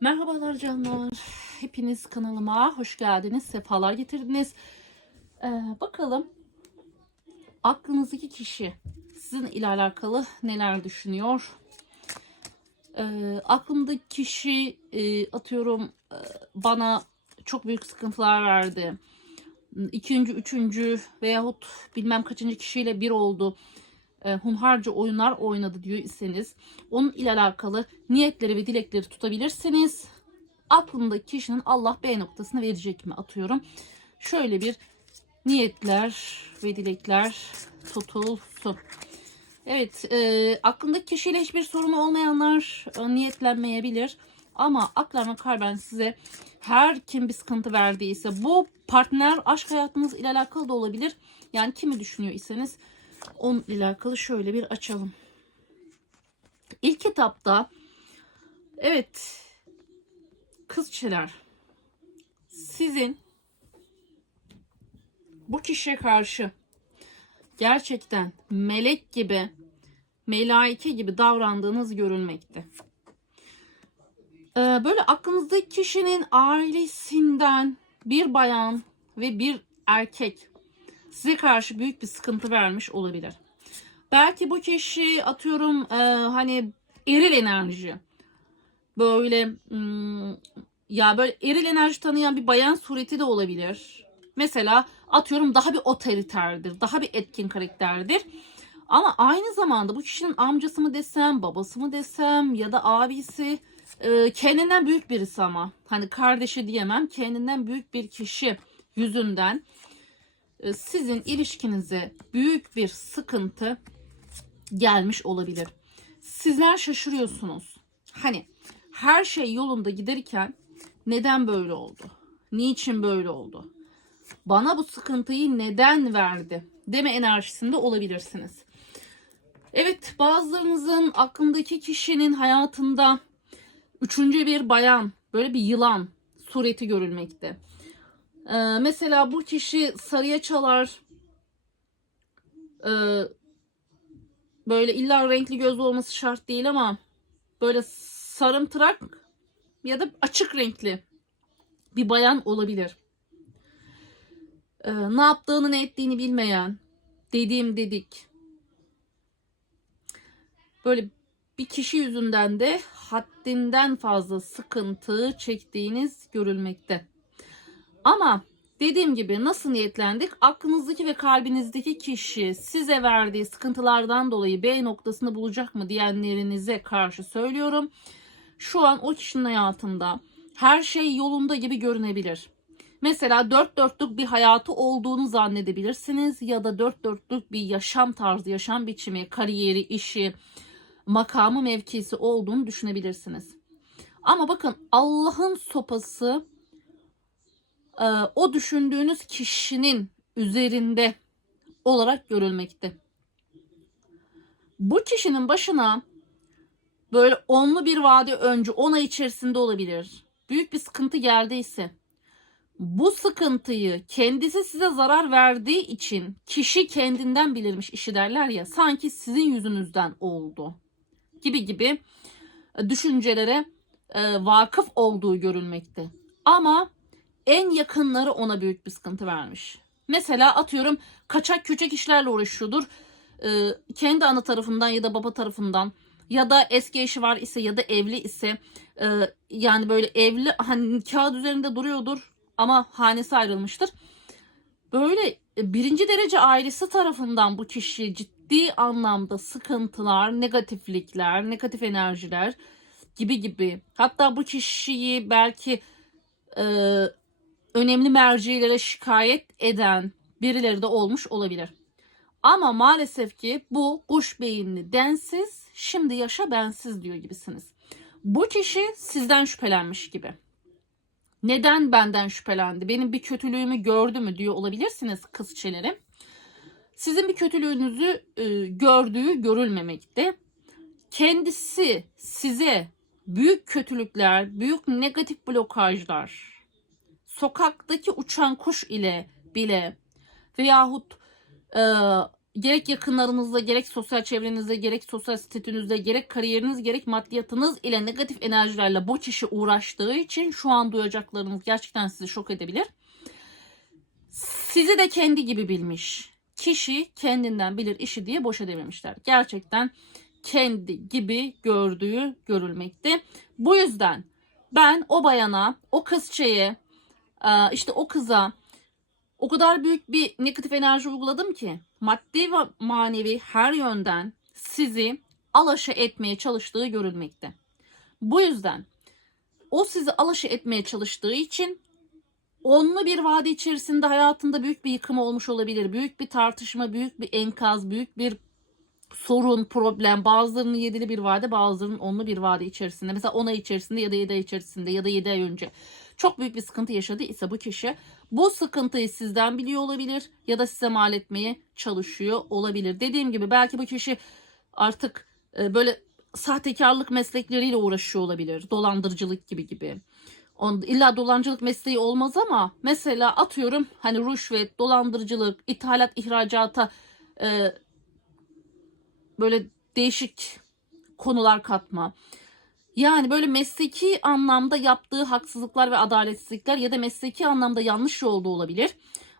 Merhabalar canlar. Hepiniz kanalıma hoş geldiniz. Sefalar getirdiniz. Ee, bakalım aklınızdaki kişi sizin ile alakalı neler düşünüyor? Ee, aklımdaki kişi e, atıyorum e, bana çok büyük sıkıntılar verdi. İkinci, üçüncü veyahut bilmem kaçıncı kişiyle bir oldu. E, hunharca oyunlar oynadı diyor iseniz onun ile alakalı niyetleri ve dilekleri tutabilirsiniz. Aklındaki kişinin Allah B noktasını verecek mi atıyorum. Şöyle bir niyetler ve dilekler tutulsun. Evet, e, aklındaki kişiyle hiçbir sorunu olmayanlar e, niyetlenmeyebilir. Ama aklen ve kalben size her kim bir sıkıntı verdiyse bu partner aşk hayatınız ile alakalı da olabilir. Yani kimi düşünüyor iseniz onunla alakalı şöyle bir açalım. İlk etapta evet kızçeler sizin bu kişiye karşı gerçekten melek gibi melaike gibi davrandığınız görülmekte. Ee, böyle aklınızdaki kişinin ailesinden bir bayan ve bir erkek size karşı büyük bir sıkıntı vermiş olabilir. Belki bu kişi atıyorum e, hani eril enerji böyle hmm, ya böyle eril enerji tanıyan bir bayan sureti de olabilir. Mesela atıyorum daha bir otoriterdir, daha bir etkin karakterdir. Ama aynı zamanda bu kişinin amcası mı desem, babası mı desem ya da abisi e, kendinden büyük birisi ama hani kardeşi diyemem kendinden büyük bir kişi yüzünden sizin ilişkinize büyük bir sıkıntı gelmiş olabilir. Sizler şaşırıyorsunuz. Hani her şey yolunda giderken neden böyle oldu? Niçin böyle oldu? Bana bu sıkıntıyı neden verdi? Deme enerjisinde olabilirsiniz. Evet bazılarınızın aklındaki kişinin hayatında üçüncü bir bayan böyle bir yılan sureti görülmekte. Ee, mesela bu kişi sarıya çalar. Ee, böyle illa renkli gözlü olması şart değil ama böyle sarımtırak ya da açık renkli bir bayan olabilir. Ee, ne yaptığını ne ettiğini bilmeyen, dediğim dedik. Böyle bir kişi yüzünden de haddinden fazla sıkıntı çektiğiniz görülmekte. Ama dediğim gibi nasıl niyetlendik? Aklınızdaki ve kalbinizdeki kişi size verdiği sıkıntılardan dolayı B noktasını bulacak mı diyenlerinize karşı söylüyorum. Şu an o kişinin hayatında her şey yolunda gibi görünebilir. Mesela dört dörtlük bir hayatı olduğunu zannedebilirsiniz ya da dört dörtlük bir yaşam tarzı, yaşam biçimi, kariyeri, işi, makamı, mevkisi olduğunu düşünebilirsiniz. Ama bakın Allah'ın sopası o düşündüğünüz kişinin üzerinde olarak görülmekte. Bu kişinin başına böyle onlu bir vade önce 10 ay içerisinde olabilir. Büyük bir sıkıntı geldiyse bu sıkıntıyı kendisi size zarar verdiği için kişi kendinden bilirmiş işi derler ya sanki sizin yüzünüzden oldu gibi gibi düşüncelere e, vakıf olduğu görülmekte. Ama en yakınları ona büyük bir sıkıntı vermiş. Mesela atıyorum kaçak küçük işlerle uğraşıyordur. E, kendi ana tarafından ya da baba tarafından ya da eski eşi var ise ya da evli ise e, yani böyle evli hani kağıt üzerinde duruyordur ama hanesi ayrılmıştır. Böyle birinci derece ailesi tarafından bu kişi ciddi anlamda sıkıntılar, negatiflikler, negatif enerjiler gibi gibi. Hatta bu kişiyi belki e, önemli mercilere şikayet eden birileri de olmuş olabilir. Ama maalesef ki bu kuş beyinli densiz, şimdi yaşa bensiz diyor gibisiniz. Bu kişi sizden şüphelenmiş gibi. Neden benden şüphelendi? Benim bir kötülüğümü gördü mü diyor olabilirsiniz kız. Sizin bir kötülüğünüzü e, gördüğü görülmemekte. Kendisi size büyük kötülükler, büyük negatif blokajlar, sokaktaki uçan kuş ile bile veyahut e, gerek yakınlarınızla, gerek sosyal çevrenizde, gerek sosyal statünüzde, gerek kariyeriniz, gerek maddiyatınız ile negatif enerjilerle bu kişi uğraştığı için şu an duyacaklarınız gerçekten sizi şok edebilir. Sizi de kendi gibi bilmiş. Kişi kendinden bilir işi diye boşa dememişler. Gerçekten kendi gibi gördüğü görülmekte. Bu yüzden ben o bayana, o kızçeye, işte o kıza o kadar büyük bir negatif enerji uyguladım ki maddi ve manevi her yönden sizi alaşa etmeye çalıştığı görülmekte. Bu yüzden o sizi alaşa etmeye çalıştığı için onlu bir vade içerisinde hayatında büyük bir yıkım olmuş olabilir. Büyük bir tartışma, büyük bir enkaz, büyük bir sorun, problem. Bazılarının yedili bir vade, bazılarının onlu bir vade içerisinde. Mesela 10 ay içerisinde ya da 7 ay içerisinde ya da 7 ay önce çok büyük bir sıkıntı yaşadı ise bu kişi bu sıkıntıyı sizden biliyor olabilir ya da size mal etmeye çalışıyor olabilir. Dediğim gibi belki bu kişi artık e, böyle sahtekarlık meslekleriyle uğraşıyor olabilir. Dolandırıcılık gibi gibi. İlla dolandırıcılık mesleği olmaz ama mesela atıyorum hani rüşvet, dolandırıcılık, ithalat, ihracata e, böyle değişik konular katma. Yani böyle mesleki anlamda yaptığı haksızlıklar ve adaletsizlikler ya da mesleki anlamda yanlış yolda olabilir.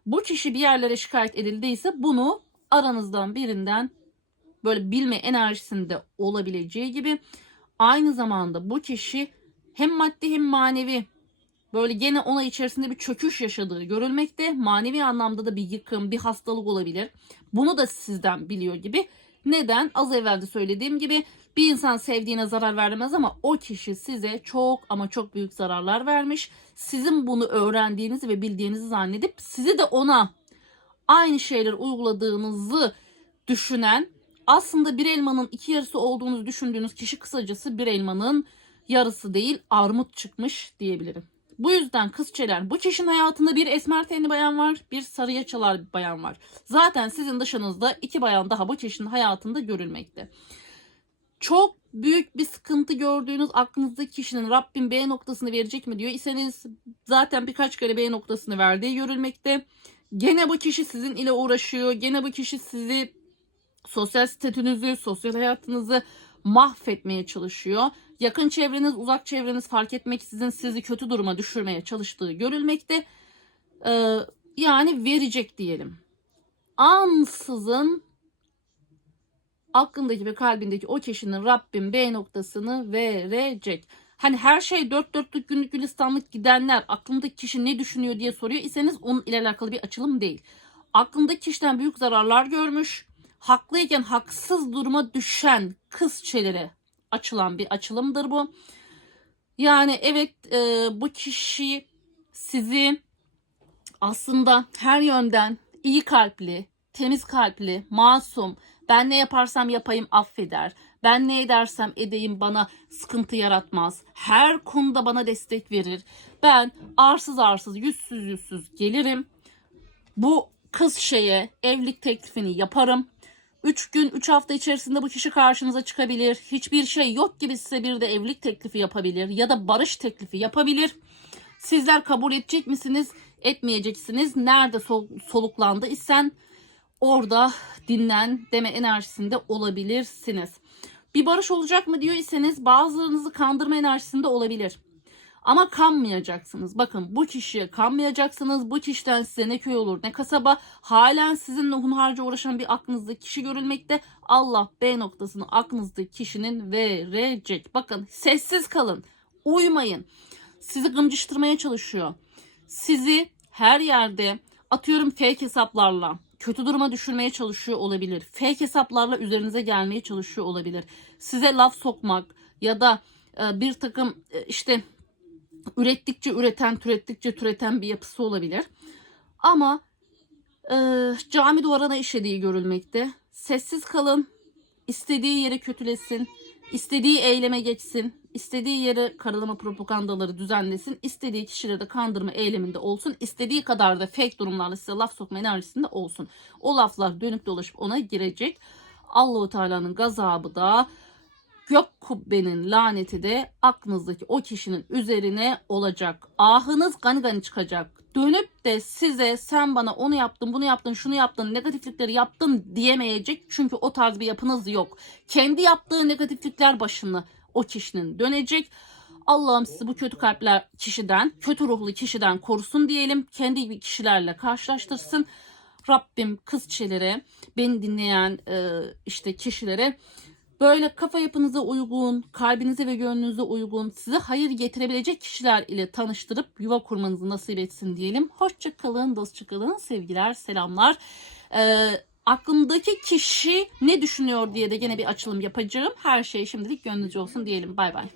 Bu kişi bir yerlere şikayet edildiyse bunu aranızdan birinden böyle bilme enerjisinde olabileceği gibi aynı zamanda bu kişi hem maddi hem manevi böyle gene ona içerisinde bir çöküş yaşadığı görülmekte. Manevi anlamda da bir yıkım, bir hastalık olabilir. Bunu da sizden biliyor gibi. Neden? Az evvel de söylediğim gibi bir insan sevdiğine zarar vermez ama o kişi size çok ama çok büyük zararlar vermiş. Sizin bunu öğrendiğinizi ve bildiğinizi zannedip sizi de ona aynı şeyler uyguladığınızı düşünen aslında bir elmanın iki yarısı olduğunu düşündüğünüz kişi kısacası bir elmanın yarısı değil armut çıkmış diyebilirim. Bu yüzden kızçeler bu kişinin hayatında bir esmer tenli bayan var, bir sarıya çalar bir bayan var. Zaten sizin dışınızda iki bayan daha bu kişinin hayatında görülmekte. Çok büyük bir sıkıntı gördüğünüz aklınızdaki kişinin Rabbim B noktasını verecek mi diyor iseniz zaten birkaç kere B noktasını verdiği görülmekte. Gene bu kişi sizin ile uğraşıyor. Gene bu kişi sizi sosyal statünüzü, sosyal hayatınızı mahvetmeye çalışıyor. Yakın çevreniz, uzak çevreniz fark etmeksizin sizi kötü duruma düşürmeye çalıştığı görülmekte. Ee, yani verecek diyelim. Ansızın aklındaki ve kalbindeki o kişinin Rabbim B noktasını verecek. Hani her şey dört dörtlük günlük gülistanlık gidenler aklındaki kişi ne düşünüyor diye soruyor iseniz onun ile alakalı bir açılım değil. Aklındaki kişiden büyük zararlar görmüş, haklıyken haksız duruma düşen kız çelere açılan bir açılımdır bu. Yani evet e, bu kişi sizi aslında her yönden iyi kalpli, temiz kalpli, masum, ben ne yaparsam yapayım affeder. Ben ne edersem edeyim bana sıkıntı yaratmaz. Her konuda bana destek verir. Ben arsız arsız, yüzsüz yüzsüz gelirim. Bu kız şeye evlilik teklifini yaparım. 3 gün 3 hafta içerisinde bu kişi karşınıza çıkabilir. Hiçbir şey yok gibi size bir de evlilik teklifi yapabilir ya da barış teklifi yapabilir. Sizler kabul edecek misiniz? Etmeyeceksiniz. Nerede sol, soluklandı isen orada dinlen deme enerjisinde olabilirsiniz. Bir barış olacak mı diyor iseniz bazılarınızı kandırma enerjisinde olabilir. Ama kanmayacaksınız. Bakın bu kişiye kanmayacaksınız. Bu kişiden size ne köy olur ne kasaba. Halen sizinle hunharca uğraşan bir aklınızdaki kişi görülmekte. Allah B noktasını aklınızdaki kişinin verecek. Bakın sessiz kalın. Uymayın. Sizi gımcıştırmaya çalışıyor. Sizi her yerde atıyorum fake hesaplarla kötü duruma düşürmeye çalışıyor olabilir. Fake hesaplarla üzerinize gelmeye çalışıyor olabilir. Size laf sokmak ya da e, bir takım e, işte ürettikçe üreten, türettikçe türeten bir yapısı olabilir. Ama e, cami duvarına işlediği görülmekte. Sessiz kalın, istediği yere kötülesin, istediği eyleme geçsin, istediği yere karalama propagandaları düzenlesin, istediği kişileri de kandırma eyleminde olsun, istediği kadar da fake durumlarla size laf sokma enerjisinde olsun. O laflar dönüp dolaşıp ona girecek. Allahu Teala'nın gazabı da gök kubbenin laneti de aklınızdaki o kişinin üzerine olacak. Ahınız gani gani çıkacak. Dönüp de size sen bana onu yaptın, bunu yaptın, şunu yaptın, negatiflikleri yaptın diyemeyecek. Çünkü o tarz bir yapınız yok. Kendi yaptığı negatiflikler başını o kişinin dönecek. Allah'ım sizi bu kötü kalpler kişiden, kötü ruhlu kişiden korusun diyelim. Kendi gibi kişilerle karşılaştırsın. Rabbim kız çelere, beni dinleyen e, işte kişilere böyle kafa yapınıza uygun, kalbinize ve gönlünüze uygun, size hayır getirebilecek kişiler ile tanıştırıp yuva kurmanızı nasip etsin diyelim. Hoşça kalın, dostça kalın, sevgiler, selamlar. E, aklımdaki kişi ne düşünüyor diye de gene bir açılım yapacağım. Her şey şimdilik gönlünüzce olsun diyelim. Bay bay.